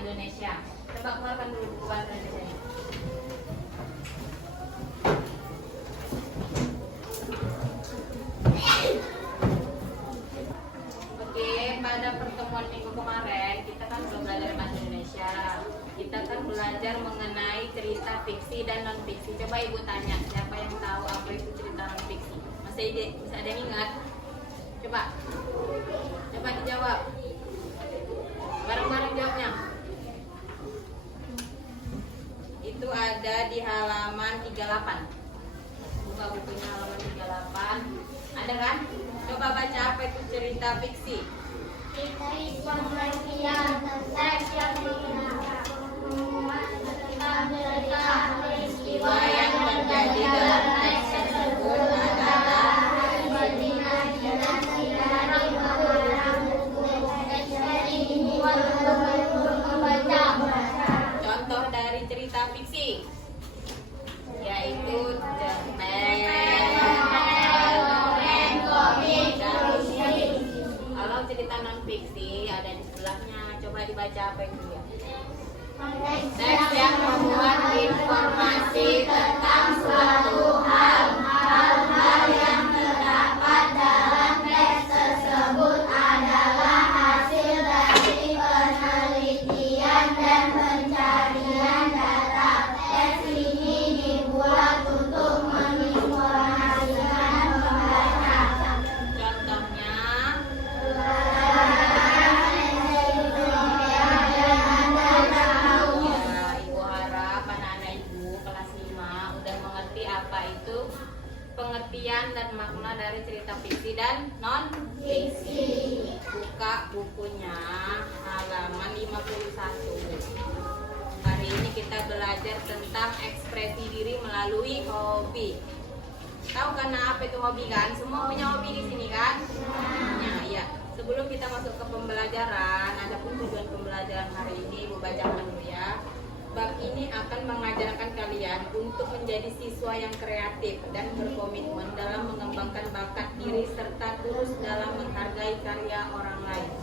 Indonesia. Coba keluarkan dulu buku bahasa Indonesia. Oke, pada pertemuan minggu kemarin kita kan belum belajar bahasa Indonesia. Kita kan belajar mengenai cerita fiksi dan non fiksi. Coba ibu tanya, siapa yang tahu apa itu cerita non fiksi? Bisa ada yang ingat? Coba dijawab. Bareng-bareng jawabnya. Itu ada di halaman 38. Buka bukunya halaman 38. Ada kan? Coba baca apa itu cerita fiksi. Cerita itu pengertian teks yang digunakan tentang cerita peristiwa yang terjadi dalam teks tersebut adalah sepertinya dan dari pengarang buku teks dibuat untuk membaca. Contoh dari cerita fiksi yaitu cerpen, komik, dan musik. Kalau cerita non fiksi ada di sebelahnya. Coba dibaca apa itu ya? Teks yang memuat informasi tentang suatu hal yang terdapat dalam teks tersebut adalah hasil dari penelitian dan pencarian data. Teks ini dibuat untuk menginformasikan pembaca. Contohnya, ibu harap anak-anak ibu kelas 5 udah mengerti apa itu pengertian dan makna dari cerita fiksi dan non fiksi. Buka bukunya halaman 51. Hari ini kita belajar tentang ekspresi diri melalui hobi. Tahu kan apa itu hobi kan? Semua punya hobi di sini kan? Nah, iya. Sebelum kita masuk ke pembelajaran, adapun tujuan pembelajaran hari ini Ibu bacakan dulu ya. Bab ini akan mengajarkan kalian untuk menjadi siswa yang kreatif dan berkomitmen dalam mengembangkan bakat diri serta tulus dalam menghargai karya orang lain.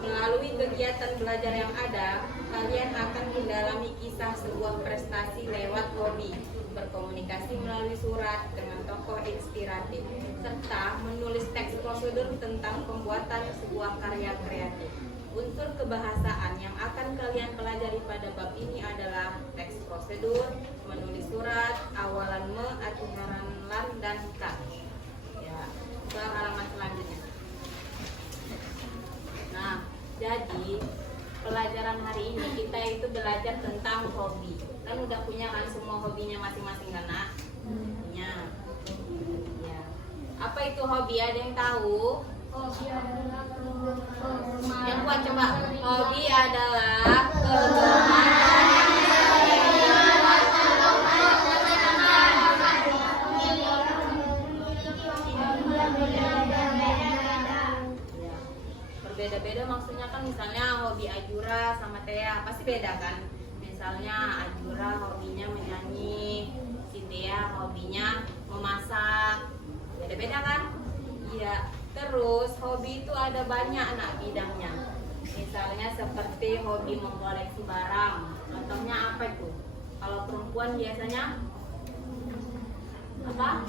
Melalui kegiatan belajar yang ada, kalian akan mendalami kisah sebuah prestasi lewat hobi, berkomunikasi melalui surat dengan tokoh inspiratif, serta menulis teks prosedur tentang pembuatan sebuah karya kreatif. Unsur kebahasaan yang akan kalian pelajari pada bab ini adalah teks prosedur, menulis surat, awalan me, akhiran lan, dan ka. Ya, ke halaman selanjutnya. Nah, jadi pelajaran hari ini kita itu belajar tentang hobi. Kan udah punya kan semua hobinya masing-masing kan, Nak? Punya. Ya. Apa itu hobi? Ada yang tahu? Hobi adalah kegemaran. Yang kuat coba. Hobi adalah kegemaran yang berbeda-beda. Maksudnya kan misalnya hobi Ajura sama Tea pasti beda kan. Misalnya Ajura hobinya menyanyi, si Tea hobinya memasak, beda-beda kan? Iya. Terus hobi itu ada banyak anak bidangnya. Misalnya seperti hobi mengkoleksi barang. Contohnya apa itu? Kalau perempuan biasanya apa?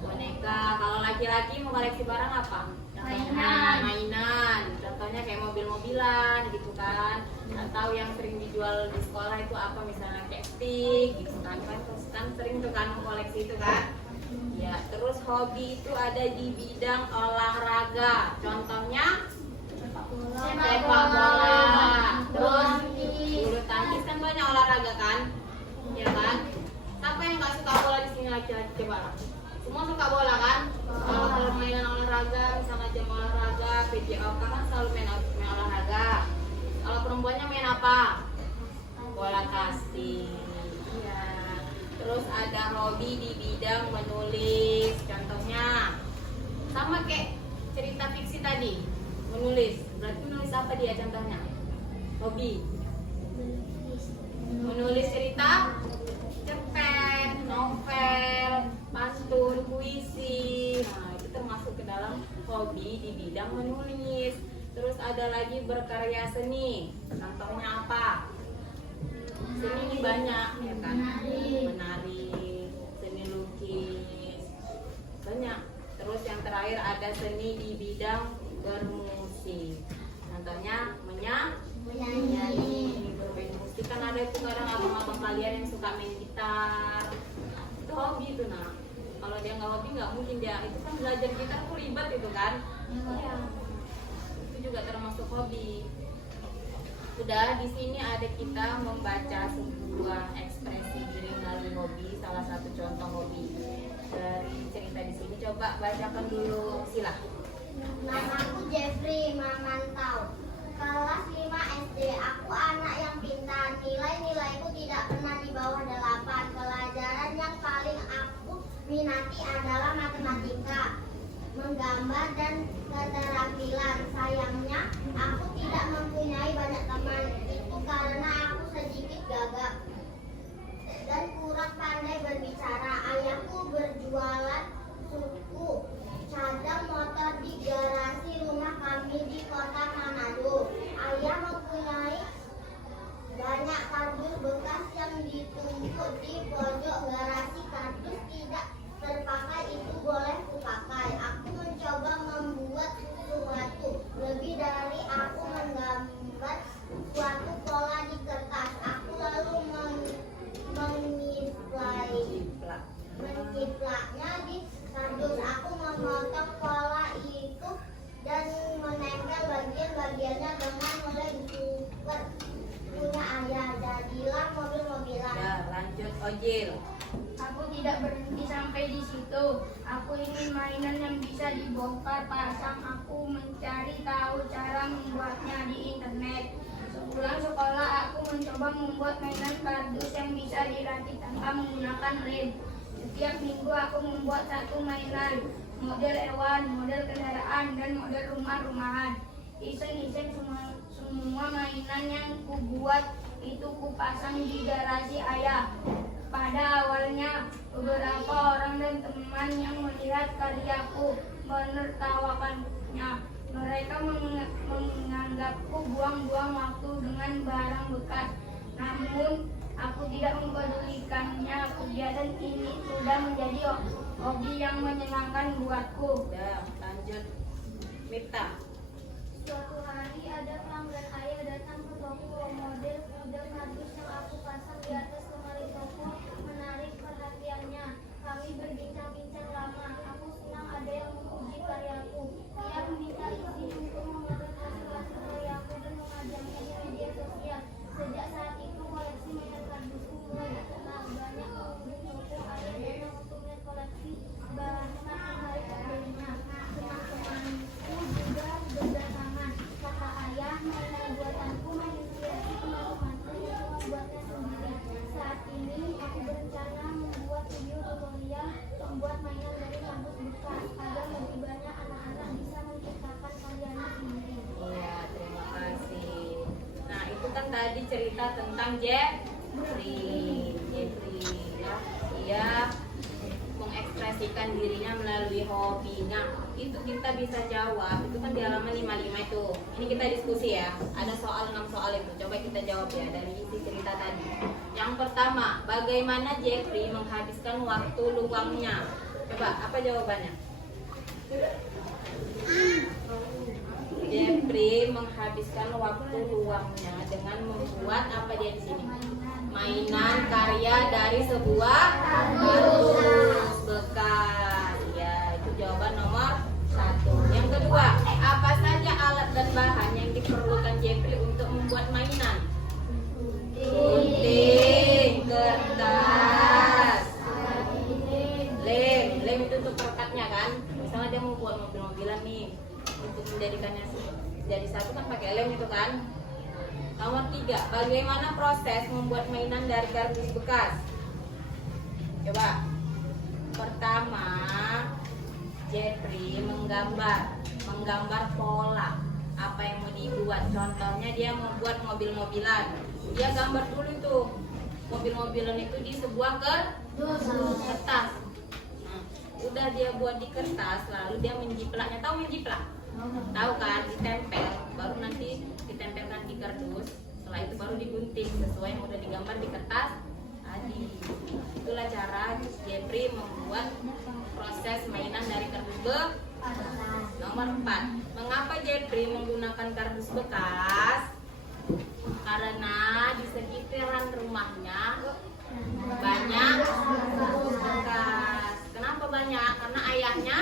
Boneka. Kalau laki-laki mengkoleksi barang apa? Mainan. Contohnya kayak mobil-mobilan gitu kan. Atau yang sering dijual di sekolah itu apa? Misalnya kayak stick gitu kan. Kan sering tuh kan mengkoleksi itu kan. Ya, terus hobi itu ada di bidang olahraga. Contohnya sepak bola. Terus bulu tangkis kan banyak olahraga kan? Ya kan? Siapa yang nggak suka bola di sini laki-laki coba? Semua suka bola kan? Kalau mainan olahraga, misalnya jam olahraga, PJOK kan selalu main olahraga. Kalau perempuannya main apa? Bola kasti. Iya. Terus ada hobi di bidang menulis. Contohnya sama kayak cerita fiksi tadi, menulis. Berarti menulis apa dia contohnya? Hobi menulis cerita, cerpen, novel, pantun, puisi. Nah, itu termasuk ke dalam hobi di bidang menulis. Terus ada lagi berkarya seni. Contohnya apa? Seni ini banyak ya kan? Menari, seni lukis, banyak. Terus yang terakhir ada seni di bidang bermusik. Contohnya menyanyi, bermain musik. Kan ada itu kadang abang-abang kalian yang suka main gitar. Itu hobi itu nah. Kalau dia nggak hobi nggak mungkin dia. Itu kan belajar gitar tuh ribet itu kan? Iya. Itu juga termasuk hobi. Udah di sini ada kita membaca sebuah ekspresi diri melalui hobi. Salah satu contoh hobi dari cerita di sini. Coba bacakan dulu, sila. Namaku Jeffrey Mamantau. Kelas 5 SD. Aku anak yang pintar. Nilai-nilaiku tidak pernah di bawah 8. Pelajaran yang paling aku minati adalah matematika, menggambar dan keterampilan. Sayangnya aku tidak mempunyai banyak teman. Itu karena aku sedikit gagap dan kurang pandai berbicara. Ayahku berjualan suku cadang motor di garasi rumah kami di kota Manado. Ayah mempunyai banyak kardus bekas yang ditumpuk di pojok garasi. Kardus tidak terpakai itu boleh kupakai. Aku mencoba membuat sesuatu lebih dari aku menggambar suatu pola di kertas. Aku lalu menyiplaknya di kardus. Aku memotong pola itu dan menempel bagian-bagiannya dengan lem super punya ayah. Jadilah mobil-mobilan. Ya, lanjut Ojil. Aku tidak berhenti sampai di situ. Aku ingin mainan yang bisa dibongkar pasang. Aku mencari tahu cara membuatnya di internet. Sepulang sekolah, aku mencoba membuat mainan kardus yang bisa dirakit tanpa menggunakan lem. Setiap minggu aku membuat satu mainan, model hewan, model kendaraan, dan model rumah-rumahan. Iseng-iseng semua mainan yang kubuat itu kupasang di garasi ayah. Pada awalnya, beberapa orang dan teman yang melihat karyaku menertawakannya. Mereka menganggapku buang-buang waktu dengan barang bekas. Namun, aku tidak mempedulikannya. Kegiatan ini sudah menjadi hobi yang menyenangkan buatku. Ya, lanjut Mipta. Suatu hari ada pelanggan ayah datang ke toko. Model kuda kardus yang aku pasang di atas lemari toko menarik perhatiannya. Kami berbincang-bincang lama. Aku senang ada yang memuji karyaku. Ia meminta izin untuk mempresentasikan karyaku dan memajangnya di media sosial. Sejak saat itu koleksi mainan kardusku mulai dikenal. Banyak pengunjung toko ayah datang untuk melihat koleksi bahan semakin hari pembelinya. Teman-temanku juga berdatangan. Kata ayah, mainan buatanku menginspirasi teman-temanku untuk membuatnya sendiri. Saat ini aku berencana membuat video tutorial membuat mainan dari kardus bekas agar lebih banyak anak-anak bisa menciptakan karyanya sendiri. Iya, terima kasih. Nah, itu kan tadi cerita tentang Jeffrey ya. Dia mengekspresikan dirinya melalui hobinya. Itu kita bisa jawab. Itu kan di halaman 55 itu. Ini kita diskusi ya. Ada soal 6 soal itu. Coba kita jawab ya dari isi cerita tadi. Yang pertama, bagaimana Jeffrey menghabiskan waktu luangnya? Coba, apa jawabannya? Jeffrey menghabiskan waktu luangnya dengan membuat apa dia di sini? Mainan karya dari sebuah kardus bekas. Ya, itu jawaban nomor 1. Yang kedua, apa saja alat dan bahan yang diperlukan Jeffrey untuk membuat mainan? Gunting, kertas, lem itu untuk perekatnya kan. Misalnya dia mau buat mobil-mobilan nih, untuk menjadikannya jadi satu kan pakai lem itu kan. Nomor 3, bagaimana proses membuat mainan dari kardus bekas? Coba. Pertama, Jeffrey menggambar pola apa yang mau dibuat. Contohnya dia membuat mobil-mobilan. Dia gambar dulu itu mobil-mobilan itu di sebuah kertas. Nah, udah dia buat di kertas, lalu dia menjiplaknya. Tahu menjiplak? Tahu kan? Ditempel. setelah itu baru digunting sesuai yang udah digambar di kertas tadi. Itulah cara Jeffrey membuat proses mainan dari kardus bekas. Nomor 4, mengapa Jeffrey menggunakan kardus bekas? Karena di sekitaran rumahnya banyak kardus bekas. Kenapa banyak? Karena ayahnya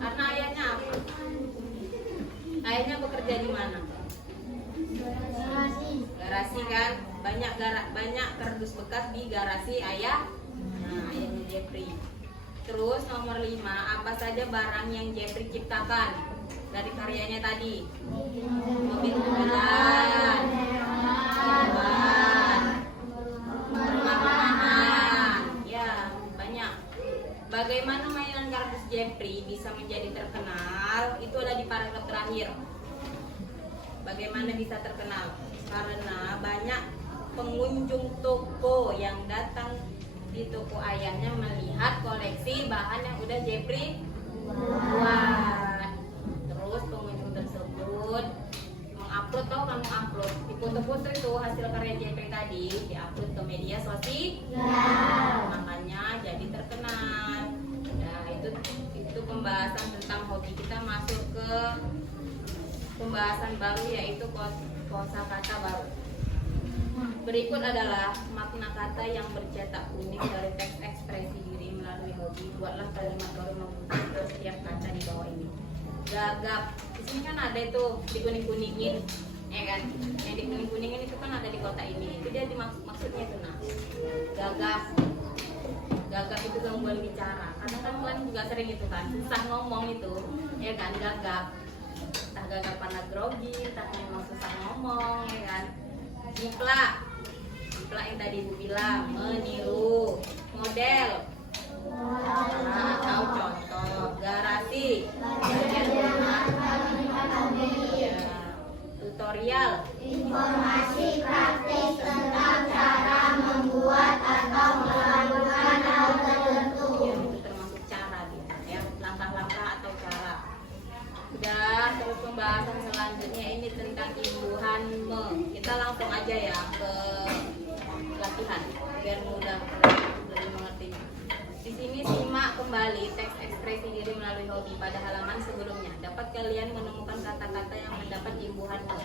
Karena ayahnya apa? Ayahnya bekerja di mana? Garasi kan? Banyak kardus bekas di garasi ayah. Nah, ayahnya Jeffrey. Terus nomor 5, apa saja barang yang Jeffrey ciptakan dari karyanya tadi? Mobil-mobilan, hewan, rumah-rumahan. Ya, banyak. Bagaimana mainan kardus Jeffrey bisa menjadi terkenal? Itu ada di paragraf terakhir. Bagaimana bisa terkenal? Karena banyak pengunjung toko yang datang di toko ayahnya melihat koleksi bahan yang udah Jeffrey buat. Terus pengunjung tersebut mengupload, tahu kan mengupload, di foto-foto itu hasil karya Jeffrey tadi diupload ke media sosial, makanya jadi terkenal. Nah, itu pembahasan tentang hobi. Kita masuk ke pembahasan baru, yaitu kosakata baru. Berikut adalah makna kata yang bercetak unik dari teks ekspresi diri melalui hobi. Buatlah kalimat baru menghubungkan setiap kata di bawah ini. Gagap, di sini kan ada itu dikuning-kuningin, ya kan? Yang dikuning-kuningin itu kan ada di kotak ini. Itu dia maksudnya itu. Nah, gagap itu gangguan bicara. Karena kan kalian juga sering itu kan, susah ngomong itu, ya kan? Gagap, entah gagap karena grogi, entah memang susah ngomong, ya kan? Jiplak yang tadi Ibu bilang, meniru, model, atau contoh. Garasi, ya. Tutorial, Informasi praktis tentang cara membuat atau melakukan hal tertentu. ya, itu termasuk cara gitu, ya, langkah-langkah atau cara. Udah, terus pembahasan selanjutnya ini tentang imbuhan me. Kita langsung aja ya ke latihan biar mudah lebih mengerti. Di sini simak kembali teks ekspresi diri melalui hobi pada halaman sebelumnya. Dapat kalian menemukan kata-kata yang mendapat imbuhan me.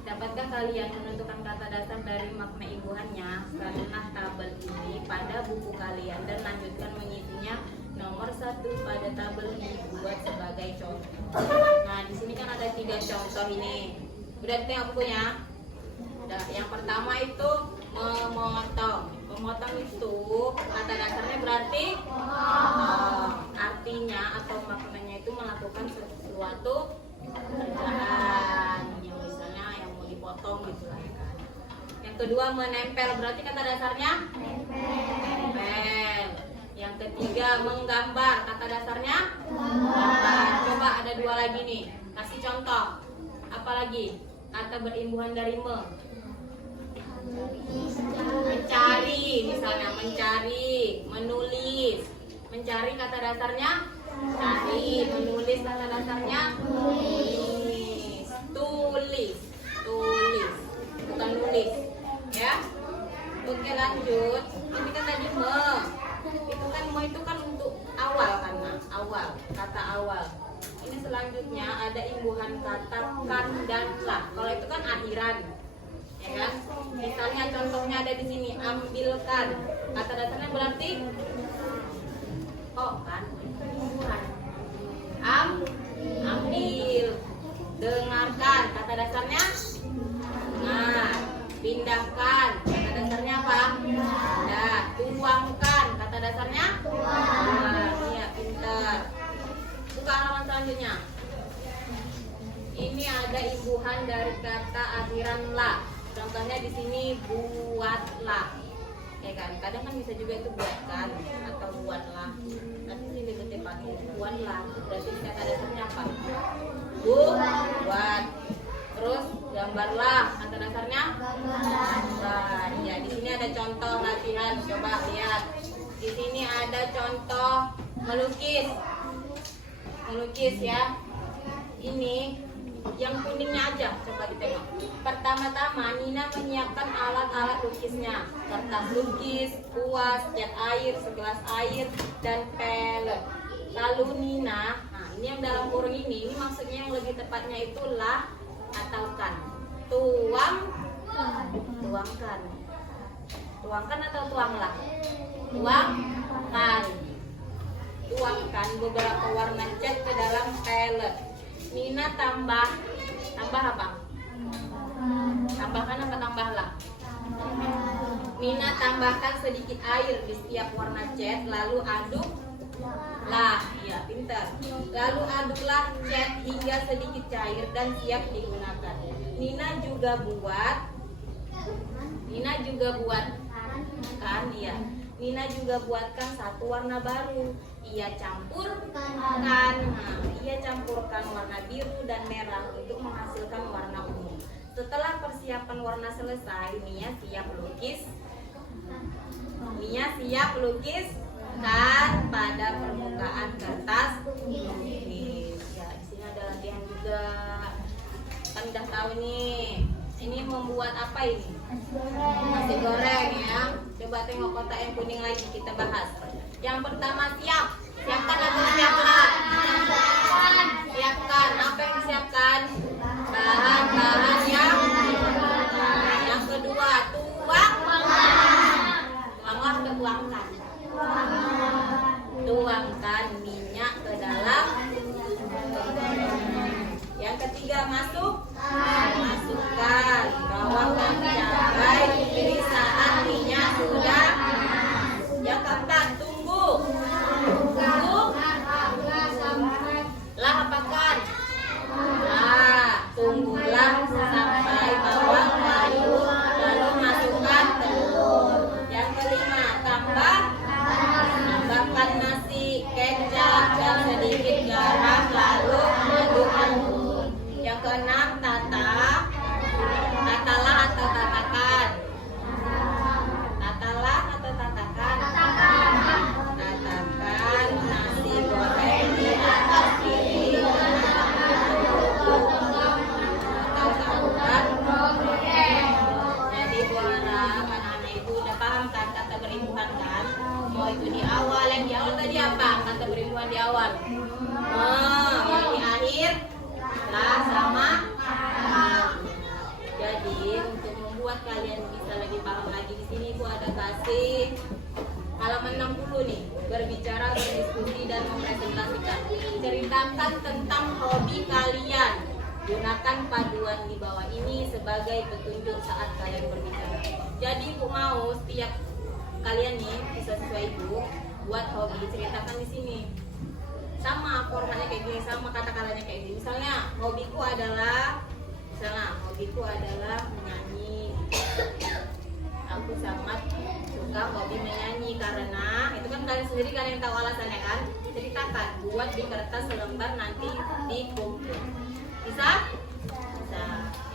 Dapatkah kalian menentukan kata dasar dari makna imbuhannya? Karena tabel ini pada buku kalian dan lanjutkan mengisinya. Nomor 1 pada tabel ini buat sebagai contoh. Nah, di sini kan ada 3 contoh ini. Udah tengok bukunya? Udah. Yang pertama itu memotong. Memotong itu kata dasarnya berarti artinya atau maknanya itu melakukan sesuatu pekerjaan yang misalnya yang mau dipotong gitu lah ya kan. Yang kedua menempel, berarti kata dasarnya nempel. Yang ketiga menggambar, kata dasarnya gambar. Coba ada 2 lagi nih, kasih contoh. Apa lagi kata berimbuhan dari me? Mencari, misalnya mencari, menulis. Mencari kata dasarnya cari, menulis kata dasarnya tulis. Tulis, bukan nulis, ya. Oke, lanjut. Ini kan tadi me. Itu kan me itu kan untuk awal kan, awal, kata awal. Ini selanjutnya ada imbuhan kata kan dan lah. Kalau itu kan akhiran, ya kan? Misalnya contohnya ada di sini, ambilkan. Kata dasarnya berarti kan imbuhan. Ambil. Dengarkan, kata dasarnya dengar. Pindahkan, kata dasarnya apa? Pindah. Tuangkan, kata dasarnya tuang. Iya, pintar. Buka halaman selanjutnya. Ini ada imbuhan dari kata akhiran la. Contohnya di sini buatlah, ya kan? Kadang kan bisa juga itu buatkan atau buatlah. Tapi ini lebih pakai buatlah. Berarti kata dasarnya apa? Buat. Terus gambarlah, kata dasarnya gambar. Ya, di sini ada contoh latihan. Coba lihat. Di sini ada contoh melukis. Melukis ya. Ini Yang kuningnya aja, coba ditengok. Pertama-tama Nina menyiapkan alat-alat lukisnya, kertas lukis, kuas, cat air, segelas air, dan pelet. Lalu Nina, nah ini yang dalam kurung ini maksudnya yang lebih tepatnya itulah atau kan. Tuangkan. Tuangkan atau tuanglah? Tuangkan beberapa warna cat ke dalam pelet. Nina tambah apa? Tambahkan apa tambahlah? Nina tambahkan sedikit air di setiap warna cat, lalu aduk. Lah, iya pintar. Lalu aduklah cat hingga sedikit cair dan siap digunakan. Nina juga buatkan satu warna baru. Ia campurkan warna biru dan merah untuk menghasilkan warna ungu. Setelah persiapan warna selesai, Nia siap lukis kan pada permukaan kertas lukis. Ya, di sini ada latihan juga. Kan udah tahu nih. Ini membuat apa ini? Nasi goreng ya. Coba tengok kotak yang kuning lagi kita bahas. Yang pertama siapkan atau siapkan? Siapkan. Apa yang disiapkan? Bahan-bahan yang kedua tuangkan minyak ke dalam. Yang ketiga masukkan bawang dan cabai diberi saat minyak sudah. Yang keempat tunggu lah apakan. Tunggulah sampai bawang layu, lalu masukkan telur. Yang kelima tambahkan nasi, kecap dan sedikit garam, lalu aduk-aduk. Yang keenam tatalah atau tatakan. Tatakan nasi goreng di atas piring. Jadi buat anak-anak itu udah paham kan kata berimbuhan kan? Mau itu di awal, yang di awal tadi apa? Kata berimbuhan di awal. Yang di akhir lah sama. Jadi untuk membuat kalian bisa lebih paham lagi di sini Bu ada kasih halaman 60 nih, berbicara, berdiskusi dan mempresentasikan. Ceritakan tentang hobi kalian. Gunakan paduan di bawah ini sebagai petunjuk saat kalian berbicara. Jadi Bu mau setiap kalian nih bisa sesuai Ibu buat hobi, ceritakan di sini. Sama formatnya kayak gini, sama kata-katanya kayak gini. Misalnya hobiku adalah menyanyi. Aku sangat suka hobi menyanyi karena itu kan kalian sendiri kan yang tahu alasannya kan. Ceritakan, buat di kertas selembar nanti dikumpul. Bisa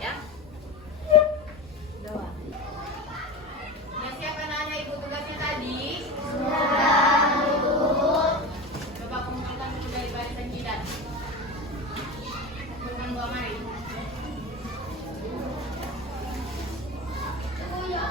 ya. Udah. Nah, siapa nanya Ibu tugasnya tadi? Coba kumpulkan dulu dari barisan jidat. Kumpulkan dua mari. Jura.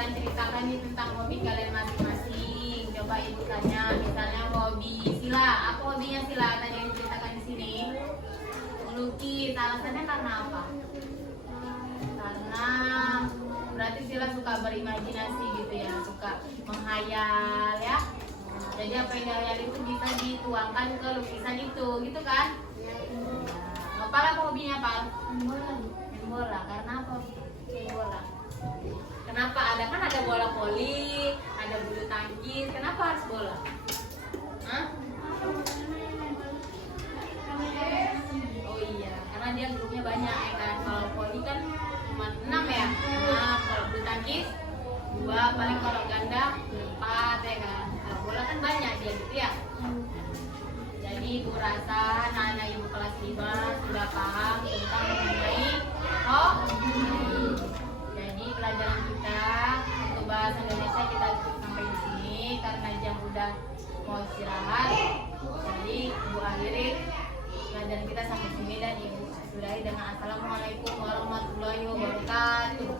Ceritakan nih tentang hobi kalian masing-masing. Coba Ibu tanya, misalnya hobi Sila, apa hobinya Sila? Tadi yang ceritakan di sini. Melukis, alasannya karena apa? Karena berarti Sila suka berimajinasi gitu ya, suka menghayal ya. Jadi apa yang dia lihat itu bisa dituangkan ke lukisan itu, gitu kan? Apa lah hobinya Pak? Main bola. Karena apa? Main bola. Kenapa? Ada bola voli, ada bulu tangkis. Kenapa harus bola? Hah? Oh iya, karena dia grupnya banyak ya kan. Kalau voli kan cuma 6 ya. Nah, kalau bulu tangkis 2, paling kalau ganda 4 ya kan. Kalau bola kan banyak dia gitu ya. Jadi Ibu rasa anak-anak Ibu kelas 5 sudah paham tentang mengenai hobi. Jadi pelajaran kita untuk bahasa Indonesia kita sampai di sini karena jam udah mau istirahat. Jadi Ibu akhiri pelajaran kita sampai sini dan Ibu sudahi dengan Assalamualaikum warahmatullahi wabarakatuh.